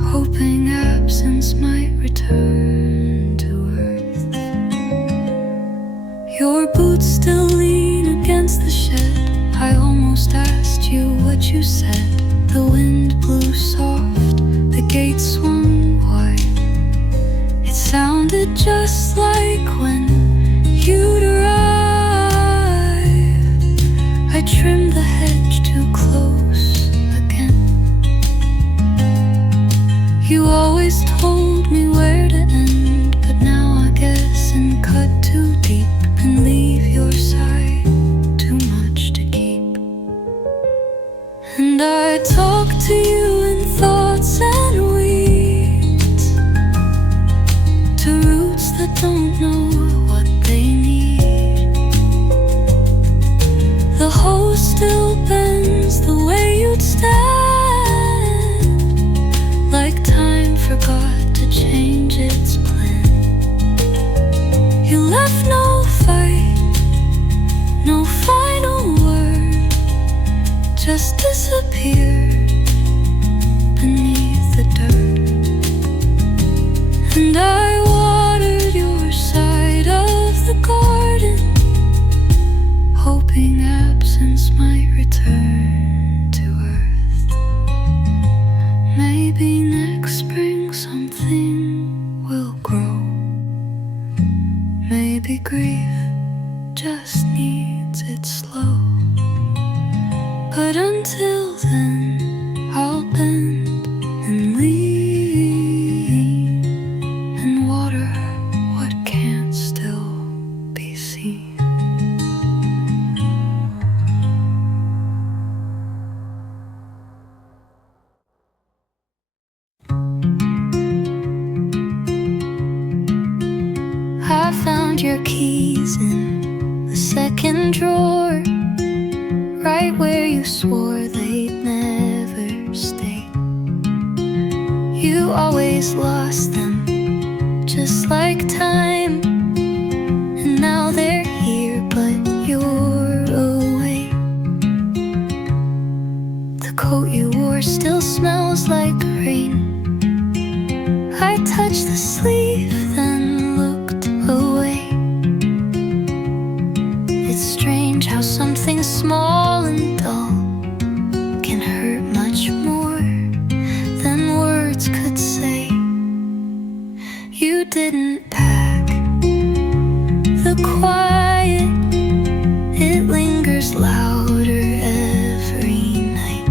hoping absence might return to earth. Your boots still lean against the shed, I almost asked you what you said. The wind blew soft, the gate swung wide. It sounded just like when you'd arrive. I trimmed the hedge too close again. You always told me where to end, but now I guess and cut too deep and leave your side too much to keep. And I talk to you in thoughts and weeds, to roots that don't know what they need. The hose still bends the way you'd stand, disappear beneath the dirt. And I watered your side of the garden, hoping absence might return to earth. Maybe next spring something will grow. Maybe grief just needs it slow. But until then, I'll bend and lean and water what can't still be seen. I found your keys in the second drawer, right where you swore they'd never stay. You always lost them, just like time. And now they're here, but you're away. The coat you wore still smells like rain. I touched the sleeve, then looked away. It's strange how something small and dull can hurt much more than words could say. You didn't pack the quiet, it lingers louder every night.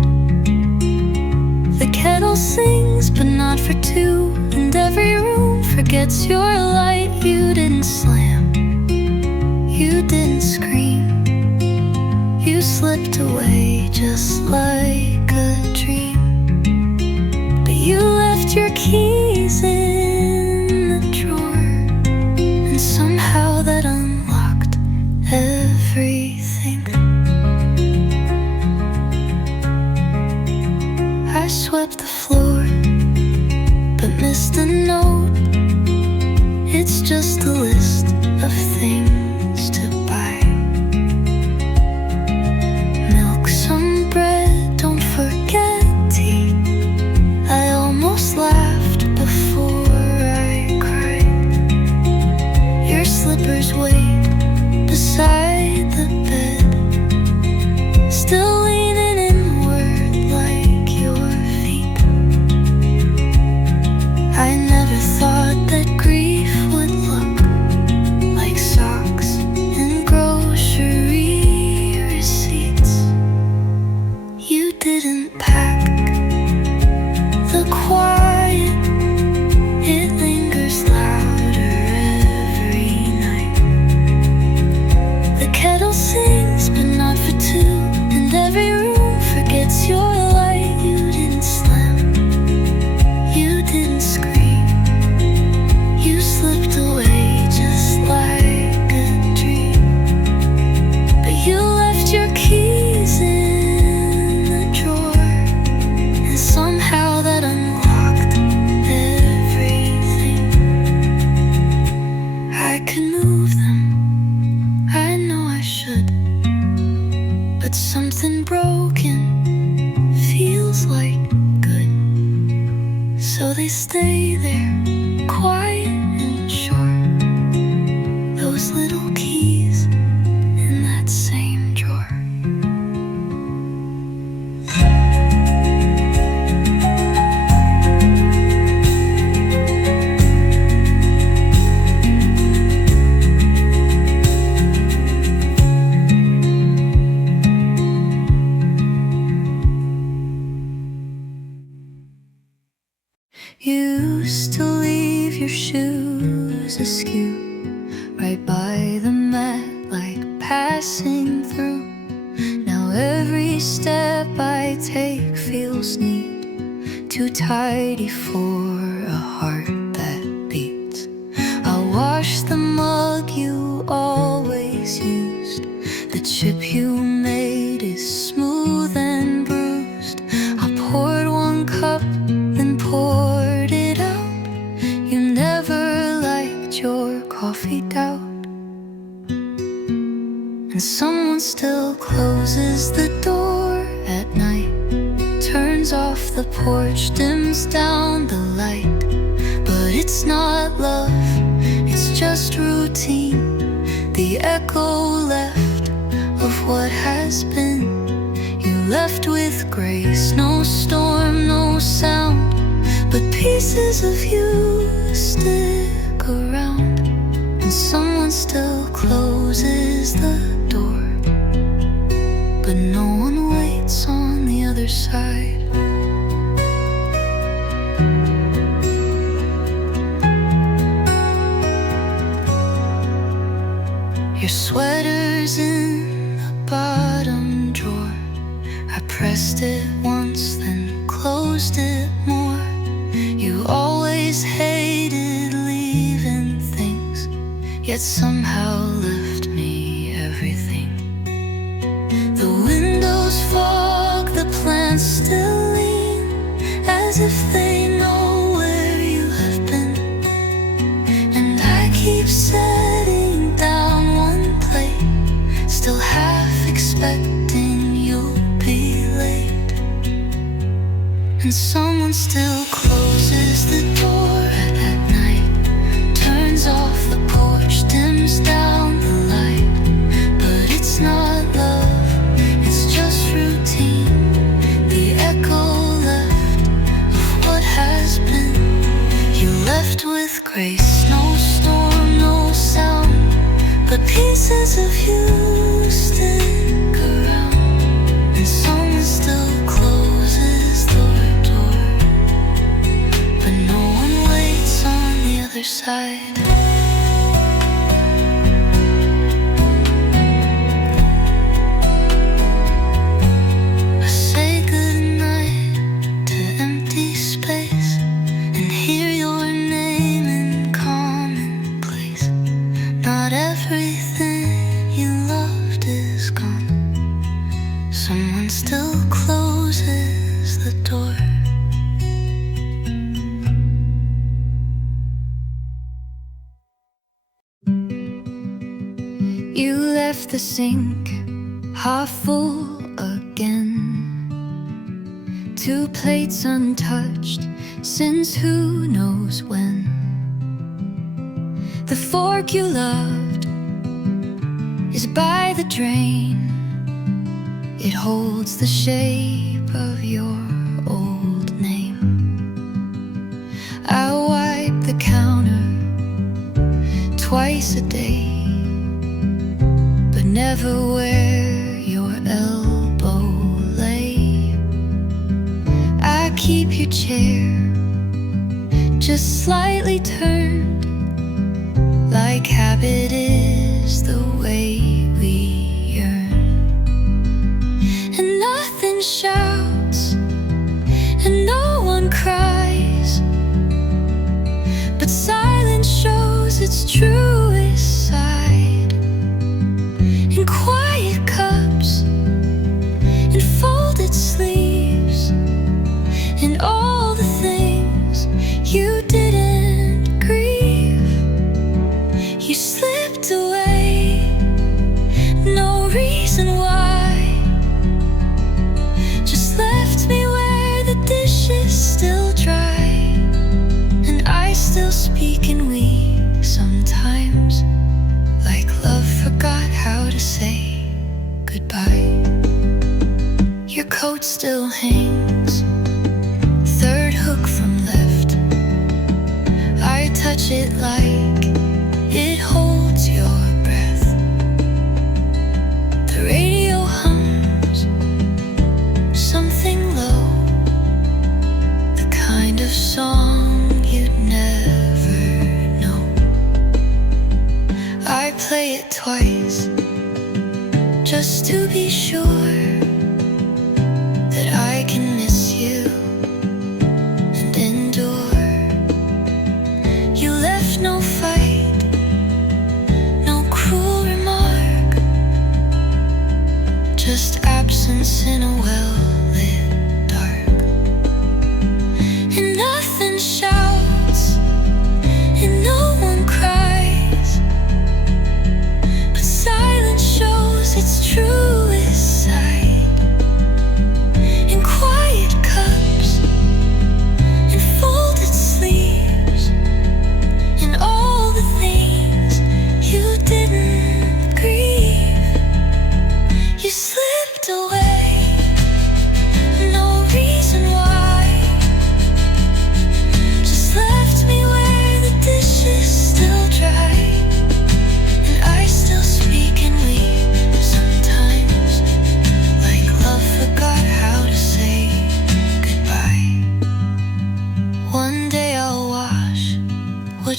The kettle sings, but not for two, and every room forgets your light. You didn't slam, you didn't scream, you slipped away just like a dream. But you left your keys in the drawer, and somehow that unlocked everything. I swept the floor, but missed a note. It's just a list of things to buy. Milk, some bread, don't forget tea. I almost laughed before I cried. Your slippers wait beside the bed, still leaning inward like your feet. I never thought that grief would look like socks and grocery receipts. You didn't pack the quiet, it lingers louder every night. The kettle sings, but not for two, and every room forgets your light. You didn't slam, you didn't scream, you slipped away just like a dream. But you left your keys in the drawer, and somehow that unlocked everything. I could move them, I know I should, but something broken feels like good. So they stay there, quiet and short, those little keys in that same drawer. You used to leave your shoes askew right by the mat, like passing through. Now every step I take feels neat, too tidy for a heart that beats. I'll wash the mug you always used, the chip you made is smooth and bruised. I poured one cup, then poured it out. You never liked your coffee doubt. And someone still closes the door at night, turns off the porch, dims down the light. But it's not love, it's just routine, the echo left of what has been. You left with grace, no storm, no sound, but pieces of you stick around. And someone still closes the door, but no one waits on the other side. Your sweater's in the bottom drawer. I pressed it once, then closed it more. You always hated leaving things, yet somehow left me everything. The windows fog, the plants still lean, as if they know where you have been. And I keep setting down one plate, still half expecting you'll be late. And someone still closes the door at night, turns off the porch, dims down the light. But it's not love, it's just routine, the echo left of what has been. You left with grace, no storm, no sound, but pieces of you stick around. And someone still closes the door, but no one waits on the other side. I say goodnight to empty space and hear your name in commonplace. Not everything you loved is gone. Someone still closes the door. You left the sink half full again, 2 plates untouched since who knows when. The fork you loved is by the drain. It holds the shape of your old name. I wipe the counter twice a day, but never where your elbow lay. I keep your chair just slightly turned, like habit is the way we yearn. And nothing shouts and no one cries, but silence shows its truest side. In quiet cups, in folded sleeves, in all the things you didn't grieve. You slipped away, no reason why. Just left me where the dishes still dry, and I still speak in we sometimes, like love forgot how to say goodbye. Your coat still hangs, 3rd hook from left. I touch it like it holds your breath. The radio hums something low, the kind of song you'd never know. I play it twice, just to be sure that I can miss you and endure. You left no fight, no cruel remark, just absence in a well-lit dark. And nothing shouts and no one cries, but silence shows its truest side.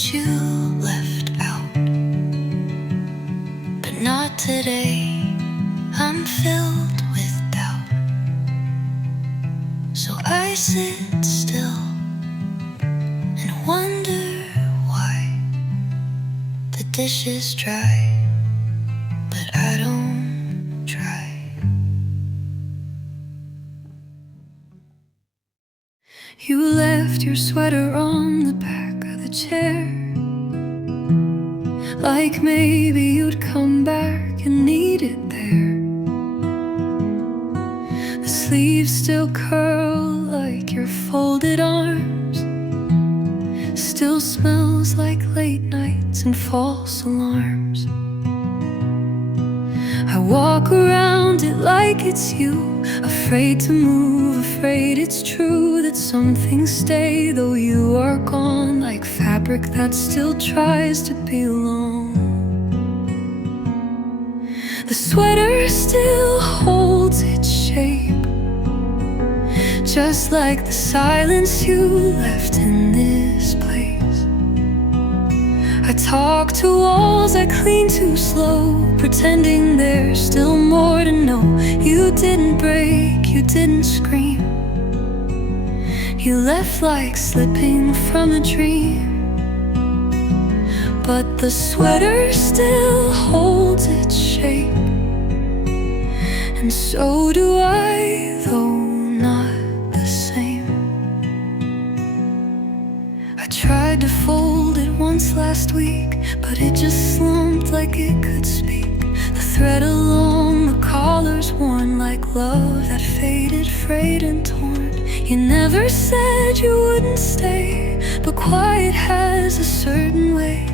but you left out. But not today, I'm filled with doubt. So I sit still and wonder why the dish is dry, but I don't try. You left your sweater on the back of the chair, like maybe you'd come back and need it there. The sleeves still curl like your folded arms, still smells like late nights and false alarms. I walk around it like it's you, afraid to move, afraid it's true that some things stay though you are gone, like fabric that still tries to belong. The sweater still holds its shape, just like the silence you left in this place. I talk to walls, I clean too slow, pretending there's still more to know. You didn't break, you didn't scream, you left like slipping from a dream. But the sweater still holds its shape, and so do I, though not the same. I tried to fold it once last week, but it just slumped like it could speak. The thread along the collar's worn like love that faded, frayed and torn. You never said you wouldn't stay, but quiet has a certain way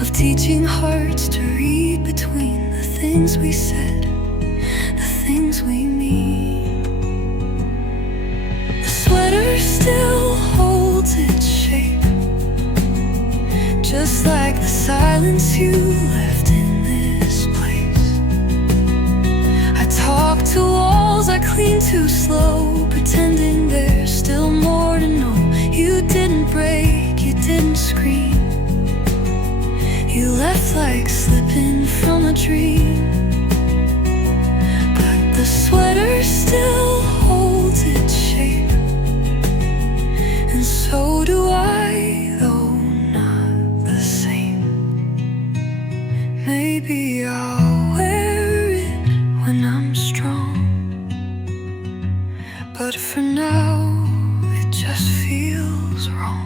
of teaching hearts to read between the things we said, the things we mean. The sweater still holds its shape, just like the silence you left in this place. I talk to walls, I clean too slow, pretending there's still more to know. You didn't break, you didn't scream, you left like slipping from a dream. But the sweater still holds its shape, and so do I, though not the same. Maybe I'll wear it when I'm strong, but for now it just feels wrong.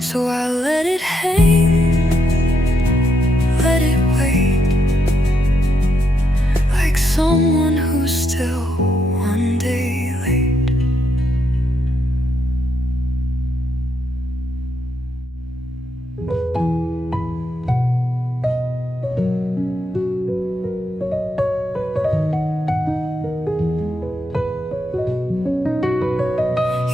So I let it hang, let it wait, like someone who's still one day late.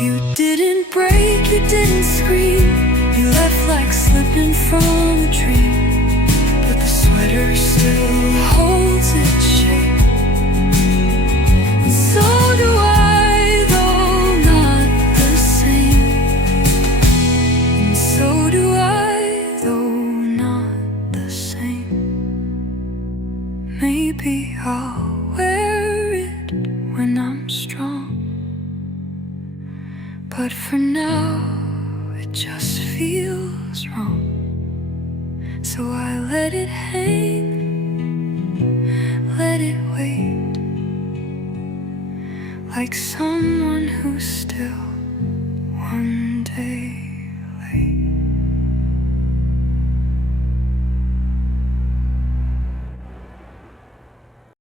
You didn't break, you didn't scream, you left like slipping from a dream. But the sweater still holds its shape, and so do I, though not the same. And so do I, though not the same. Maybe I'll wear it when I'm strong, but for now it just feels wrong. So I let it hang, let it wait, like someone who's still one day